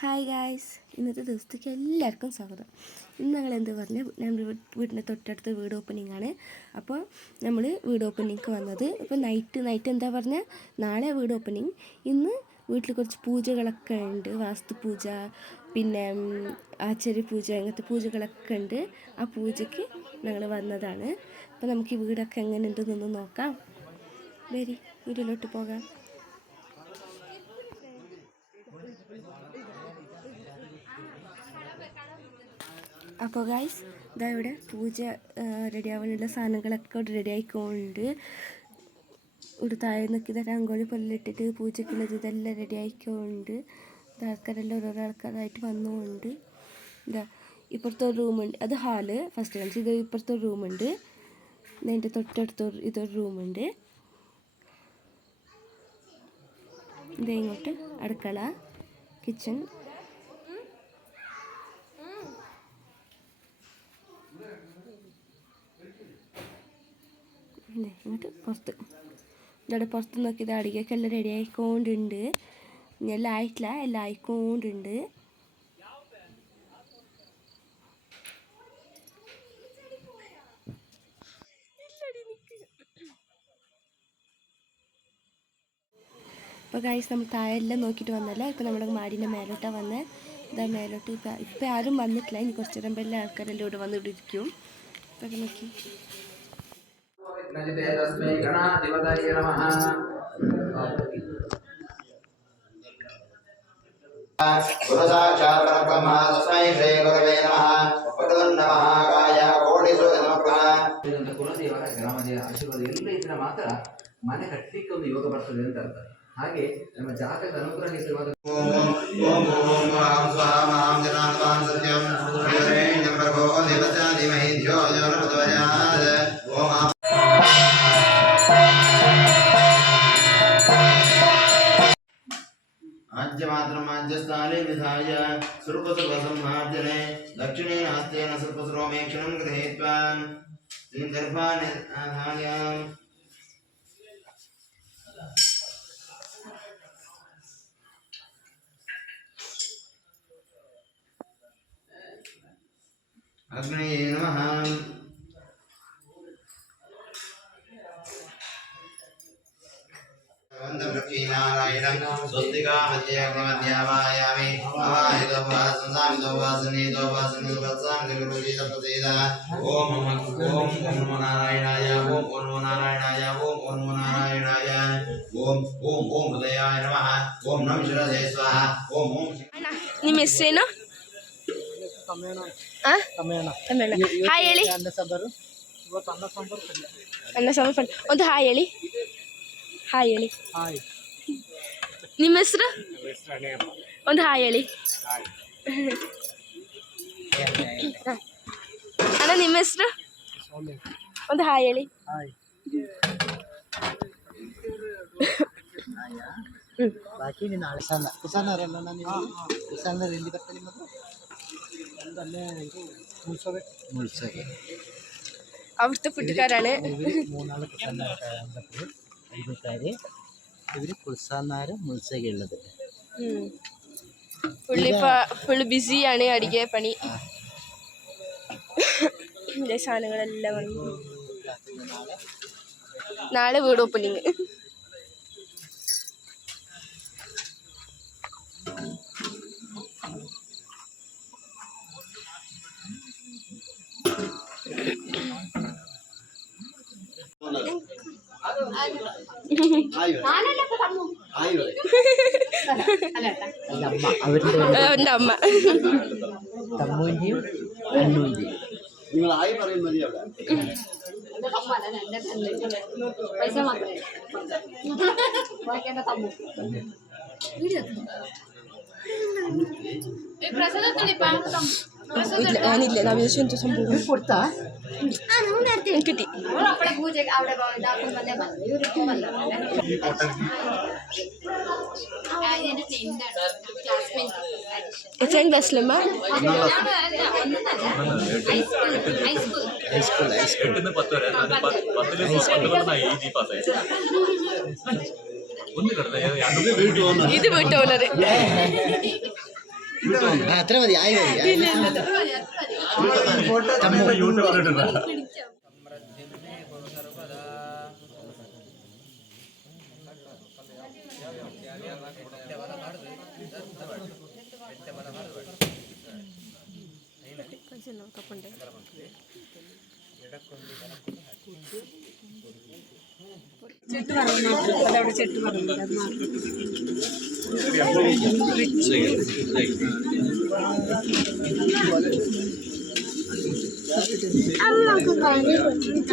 Hi guys, ഇന്നത്തെ ദിവസത്തേക്ക് എല്ലാവർക്കും സ്വാഗതം. ഇന്ന് ഞങ്ങൾ എന്ത് പറഞ്ഞാൽ നമ്മുടെ വീടിൻ്റെ തൊട്ടടുത്ത് വീട് ഓപ്പണിംഗ് ആണ്. അപ്പോൾ നമ്മൾ വീട് ഓപ്പണിംഗ് വന്നത്. ഇപ്പോൾ നൈറ്റ് എന്താ പറഞ്ഞാൽ നാളെ വീട് ഓപ്പണിംഗ്. ഇന്ന് വീട്ടിൽ കുറച്ച് പൂജകളൊക്കെ ഉണ്ട്, വാസ്തു പൂജ, പിന്നെ ആചാര്യ പൂജ, അങ്ങനത്തെ പൂജകളൊക്കെ ഉണ്ട്. ആ പൂജയ്ക്ക് ഞങ്ങൾ വന്നതാണ്. അപ്പോൾ നമുക്ക് ഈ വീടൊക്കെ എങ്ങനെ ഉണ്ടെന്നൊന്ന് നോക്കാം. വരി വീട്ടിലോട്ട് പോകാം. അപ്പോൾ ഗൈസ്, ഇതാ ഇവിടെ പൂജ റെഡിയാവാനുള്ള സാധനങ്ങളൊക്കെ റെഡി ആയിക്കൊണ്ട് ഇവിടെ താഴെ നിൽക്കുന്ന രംഗോളി പൊല്ലിട്ടിട്ട് പൂജയ്ക്കുള്ളത് ഇതെല്ലാം റെഡി ആയിക്കൊണ്ട് ആൾക്കാരെല്ലാം ഓരോരോ ആൾക്കാരായിട്ട് വന്നുകൊണ്ട് ഇതാ ഇപ്പുറത്തെ ഒരു റൂമുണ്ട്, അത് ഹാള് ഫസ്റ്റ് കാണിച്ചു. ഇത് ഇപ്പുറത്തെ ഒരു റൂമുണ്ട്, ഇതിൻ്റെ തൊട്ടടുത്ത ഇതൊരു റൂമുണ്ട്. ഇത് ഇങ്ങോട്ട് അടുക്കള, കിച്ചൺ, ഇങ്ങോട്ട് പുറത്ത്. ഇവിടെ പുറത്ത് നോക്കിയത് അടികൊക്കെ എല്ലാം റെഡി ആയിക്കൊണ്ടുണ്ട്. എല്ലാം ആയിട്ടില്ല, എല്ലാം ആയിക്കൊണ്ടുണ്ട്. ഇപ്പോൾ ഗൈസ്, നമ്മൾ താഴെ എല്ലാം നോക്കിയിട്ട് വന്നല്ല. ഇപ്പോൾ നമ്മുടെ മാടിൻ്റെ മേലോട്ടാണ് വന്നത്. ഇതാ മേലോട്ട് ഇപ്പം ആരും വന്നിട്ടില്ല. ഇനി കുറച്ച് നേരം എല്ലാ ആൾക്കാരെല്ലാം ഇവിടെ വന്നിട്ട് ഇരിക്കും. ഇപ്പം നോക്കി तस्मै गणाधिपतये नमः। गुरुसाक्षात् परब्रह्म तस्मै श्री गुरवे नमः। वक्रतुण्डमहाकाय कोटिसूर्यनमस्कारः। ಇದೊಂದು ಕುಲದೇವರ ಗ್ರಾಮದೇವರ ಆಶೀರ್ವಾದ ಎಲ್ಲ ಇದ್ರೆ ಮಾತ್ರ ಮನೆ ಕಟ್ಟಲಿಕ್ಕೆ ಒಂದು ಯೋಗ ಬರ್ತದೆ ಅಂತ ಅರ್ಥ. ಹಾಗೆ ನಮ್ಮ ಜಾತಕದ ಅನುಗ್ರಹಿತವಾದ ಓಂ ಓಂ ಓಂ ರಾಮ ಸ್ವಾಹ ಮಾಂ ಜನಾರ್ದನ ಸತ್ಯಂ ಶ್ರೀರೇಣ ಪ್ರಭೋ ದೇವತಾ ಧೀಮಹಿ ಧಿಯೋ ಯೋ ನ ಪ್ರಚೋದಯಾತ್. ಓಂ आज्यमात्रम् आज्यस्थाने विधाय सर्वसर्वसंहार्जने दक्षिणेन हस्तेन सर्वसर्वमेक्षणं गृहीत्वा दर्भान् आधार्याम् अग्नये नमः। नारायणं स्वस्तिका मध्यमध्यावायामि ओम नमो नारायणाय ओम नमो नारायणाय ओम नमो नारायणाय ओम ओम ओम हृदयाय नमः ओम नमः शिरसे स्वाहा ओम ओम ನಿಮ್ಮ ಹೆಸರೇನು? ಹಾಯ್ ಹೇಳಿ. ಅನ್ನ ಸಾಂಬಾರು ಒಂದು ಹಾಯ್ ಹೇಳಿ. ಹಾಯ್ ಹೇಳಿ. ನಿಮ್ಮ ಹೆಸರು? ಒಂದು ಹಾಯ್ ಹೇಳಿ. ಅಣ್ಣ ನಿಮ್ಮ ಹೆಸರು? ಒಂದು ಹಾಯ್ ಹೇಳಿ. ബാക്കി നാളെ കുസാനറിയല്ലോ. കുസാനർ എಲ್ಲಿ ಬರ್ತಾ ನಿಮ್ಮದು? അല്ലേ മുൾസകെ. അവിടുത്തെ ഫുഡുകാരാണ്. മൂന്നാള് കുസാനാര്, അയൽക്കാര്. ഇവര് കുസാനാര് മുൾസകെ ഉള്ളത്. ഫുള്ള് ബിസിയാണ് അടിಗೆ പണി. സാധനങ്ങളെല്ലാം വന്നു. നാളെ വീട് ഓപ്പണിങ്. അവന്റെ അമ്മ തമ്മൂന്റെയും അണ്ണൂന്റെയും. നിങ്ങൾ ആയി പറയും മതി. അവിടെ ഞാനില്ല, നവീശ് എന്ത് സംഭവം കൊടുത്താ കിട്ടി. എത്രാം ക്ലാസ്സിലമ്മ? ഇത് വീട്ടു ഓണർ. അത്ര മതി ആയി മതി ചെട്ട് പറഞ്ഞു അതവിടെ ചെട്ട് പറഞ്ഞു അത്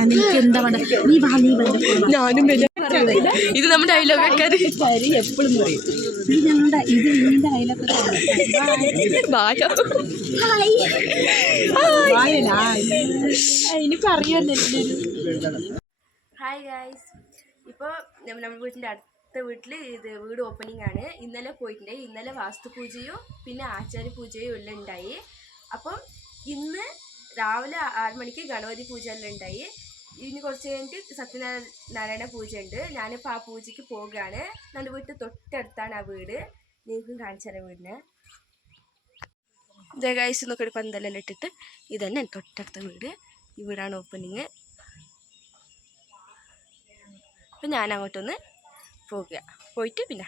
എനിക്ക് എന്താ പറയുക നീ ഞാനും ഇത് നമ്മുടെ ഡയലോഗക്കാര് എപ്പോഴും പറയും ഇത് ഞങ്ങളുടെ ഇത് നിന്റെ ഇനിയിപ്പോ അറിയാമല്ലോ ഹായ് ഗായ്സ്, ഇപ്പോൾ നമ്മുടെ വീട്ടിൻ്റെ അടുത്ത വീട്ടിൽ ഇത് വീട് ഓപ്പണിംഗ് ആണ്. ഇന്നലെ പോയിട്ടുണ്ടായി. ഇന്നലെ വാസ്തുപൂജയും പിന്നെ ആചാര്യ പൂജയും എല്ലാം ഉണ്ടായി. അപ്പം ഇന്ന് രാവിലെ 6 മണിക്ക് ഗണപതി പൂജ എല്ലാം ഉണ്ടായി. ഇനി കുറച്ച് കഴിഞ്ഞിട്ട് സത്യനാരായണ പൂജ ഉണ്ട്. ഞാനിപ്പോൾ ആ പൂജയ്ക്ക് പോവുകയാണ്. നമ്മുടെ വീട്ടിൽ തൊട്ടടുത്താണ് ആ വീട്. നിങ്ങൾക്കും കാണിച്ചു തരാം വീടിനെ. ഇതേ ഗായ്സ് എന്നൊക്കെ ഒരു പന്തലെല്ലാം ഇട്ടിട്ട് ഇതന്നെ തൊട്ടടുത്ത വീട്. ഈ വീടാണ് ഓപ്പണിങ്. അപ്പം ഞാൻ അങ്ങോട്ടൊന്ന് പോകുക, പോയിട്ട് പിന്നെ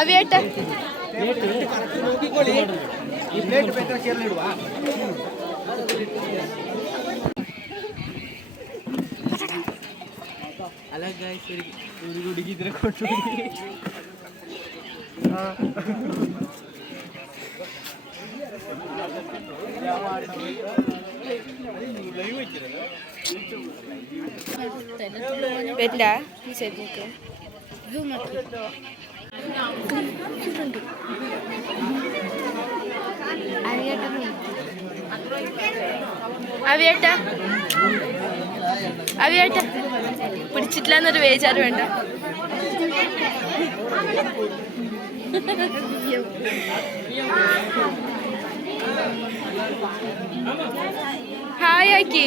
അവിയേട്ട അല്ല ഗൈസ് ഒരു കുടിക്ക് ഇതിനെ കൊണ്ടുപോയി വരില്ല ശരിക്ക് അവിയേട്ട പിടിച്ചിട്ടില്ല എന്നൊരു വേചാറ് വേണ്ട. ഹായ് ആക്കി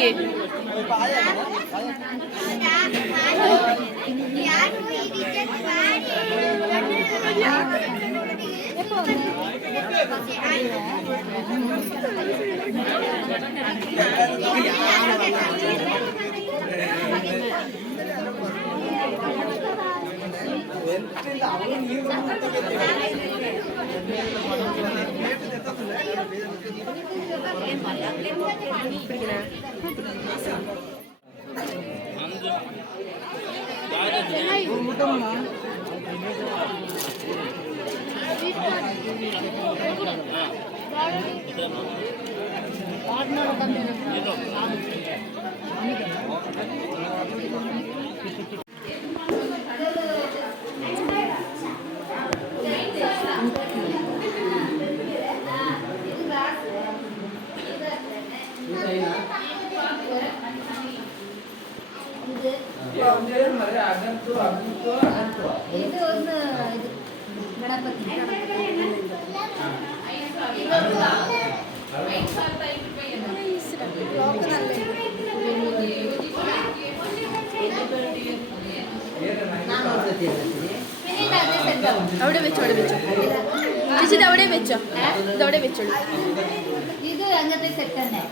ഇത് ഒന്ന് ഗണപതി അവിടെ വെച്ചോ ചേച്ചി ഇത് അവിടെ വെച്ചോ ഇതവിടെ വെച്ചോളൂ ഇത് അങ്ങനത്തെ സെറ്റ് തന്നെ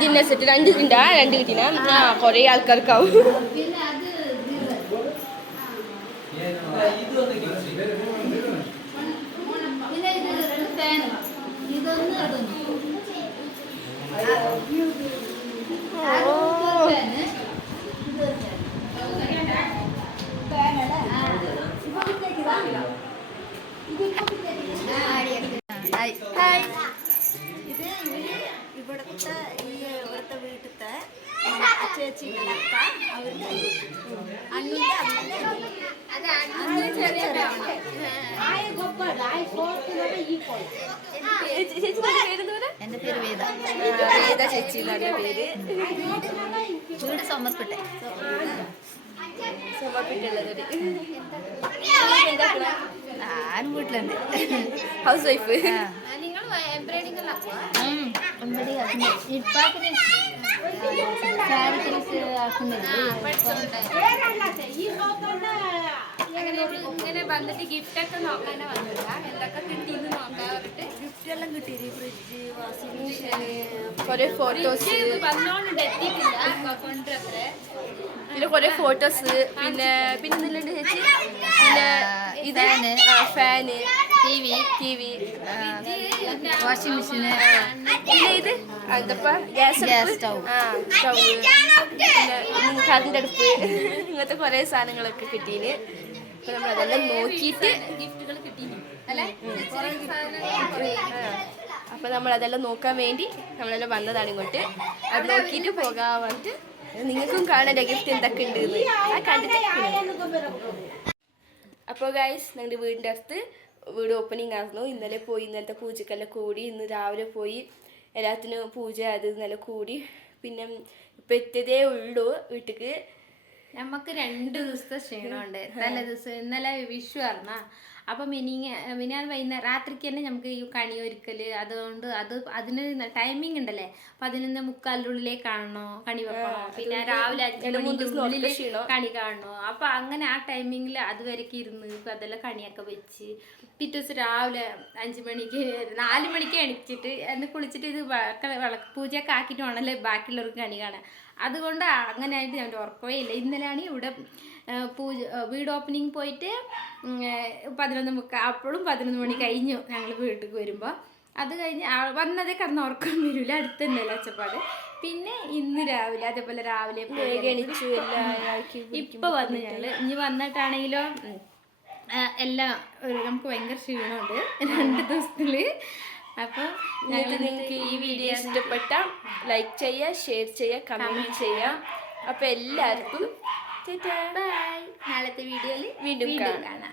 ഡിന്നർ സെറ്റ് 2 ഉണ്ടാ 2 കിട്ടിനാ കുറേ ആൾക്കാർക്കാവും പിന്നെ അത് പിന്നെ ഇത് 2 ഫാൻ ഇതൊന്ന് അതൊന്ന് ഇത് ഇവിടുത്തെ ഇവിടുത്തെ വീട്ടിലത്തെ ചേച്ചിയുടെ അക്ക അവരുടെ അണ്ണുന്റെ എന്റെ പേര് വേദ വേദ ചേച്ചി എന്നാണ് പേര്. വീട് സമർപ്പിട്ടെ ഞാൻ വീട്ടിലുണ്ട് ഹൗസ് വൈഫ് ഇങ്ങനെ വന്നിട്ട് ഗിഫ്റ്റ് ഒക്കെ നോക്കാനാ വന്നതാ എന്തൊക്കെ കിട്ടിയെന്ന് നോക്കാറിട്ട് ഗിഫ്റ്റ് എല്ലാം കിട്ടിയത് ഫ്രിഡ്ജ് വാഷിംഗ് മെഷീൻ കുറേ ഫോട്ടോസ് വന്നോണ്ട് എത്തിയിട്ടില്ല കൊണ്ടുവരത്രേ പിന്നെ കുറേ ഫോട്ടോസ് പിന്നെ എന്തെല്ലാം ചേച്ചി പിന്നെ ഇത് ഫാന് ടി വി വാഷിംഗ് മെഷീന് പിന്നെ ഇത് എന്തപ്പാ ഗ്യാസ് സ്റ്റൗ സ്റ്റൗ പിന്നെ കറണ്ട് അടുപ്പ് ഇങ്ങനത്തെ കുറേ സാധനങ്ങളൊക്കെ കിട്ടീന് അപ്പൊ നമ്മളതെല്ലാം നോക്കിയിട്ട് ഗിഫ്റ്റുകൾ കിട്ടിയിരുന്നു അല്ലേ അപ്പൊ നമ്മളതെല്ലാം നോക്കാൻ വേണ്ടി നമ്മളെല്ലാം വന്നതാണ് ഇങ്ങോട്ട് അത് നോക്കിയിട്ട് പോകാൻ വേണ്ടിട്ട് നിങ്ങൾക്കും കാണാൻ ഗിഫ്റ്റ് എന്തൊക്കെ ഉണ്ട് കണ്ടിട്ട് അപ്പോൾ ഗൈസ് ഞങ്ങളുടെ വീടിൻ്റെ അടുത്ത് വീട് ഓപ്പണിംഗ് ആയിരുന്നു ഇന്നലെ പോയി ഇന്നലത്തെ പൂജക്കെല്ലാം കൂടി ഇന്ന് രാവിലെ പോയി എല്ലാത്തിനും പൂജ അത് ഇന്നലെ കൂടി പിന്നെ ഇപ്പം എത്തിയതേ ഉള്ളൂ വീട്ടിക്ക് നമുക്ക് 2 ദിവസത്തെ ക്ഷീണമുണ്ട് തലേ ദിവസം ഇന്നലെ വിഷു ആയിരുന്നാ അപ്പം മിനിയാൻ വൈകുന്നേരം രാത്രിക്ക് തന്നെ നമുക്ക് ഈ കണി ഒരുക്കല് അതുകൊണ്ട് അതിന് ടൈമിംഗ് ഉണ്ടല്ലേ 11:45 കാണണോ കണി വെക്കണോ പിന്നെ രാവിലെ 5 മണിക്കുള്ളിൽ കണി കാണണോ അപ്പൊ അങ്ങനെ ആ ടൈമിങ്ങിൽ അതുവരെയൊക്കെ ഇരുന്ന് അതെല്ലാം കണിയൊക്കെ വെച്ച് പിറ്റേ ദിവസം രാവിലെ 5 മണിക്ക് 4 മണിക്ക് എണിച്ചിട്ട് എന്ന് കുളിച്ചിട്ട് ഇത് വിളക്ക് പൂജയൊക്കെ ആക്കിയിട്ട് വേണമല്ലേ ബാക്കിയുള്ളവർക്ക് കണി കാണാൻ അതുകൊണ്ട് അങ്ങനെ ആയിട്ട് ഞാൻ ഉറക്കമേ ഇല്ല ഇന്നലെയാണ് ഇവിടെ വീട് ഓപ്പണിങ് പോയിട്ട് 11:30 അപ്പോഴും 11 മണി കഴിഞ്ഞു ഞങ്ങൾ വീട്ടിലേക്ക് വരുമ്പോൾ അത് കഴിഞ്ഞ് വന്നതേ കിടന്ന് ഉറക്കം വരില്ല അടുത്ത് തന്നെയല്ല ഒച്ചപ്പാട് പിന്നെ ഇന്ന് രാവിലെ അതേപോലെ രാവിലെ എണിച്ചു ഇപ്പൊ വന്നു ഞങ്ങള് ഇനി വന്നിട്ടാണെങ്കിലോ എല്ലാം നമുക്ക് ഭയങ്കര ക്ഷീണമുണ്ട് 2 ദിവസത്തില് അപ്പോൾ നിങ്ങൾക്ക് ഈ വീഡിയോ ഇഷ്ടപ്പെട്ട ലൈക്ക് ചെയ്യുക ഷെയർ ചെയ്യുക കമൻറ്റ് ചെയ്യുക അപ്പോൾ എല്ലാവർക്കും ബൈ നാളത്തെ വീഡിയോയിൽ വീണ്ടും കാണാം.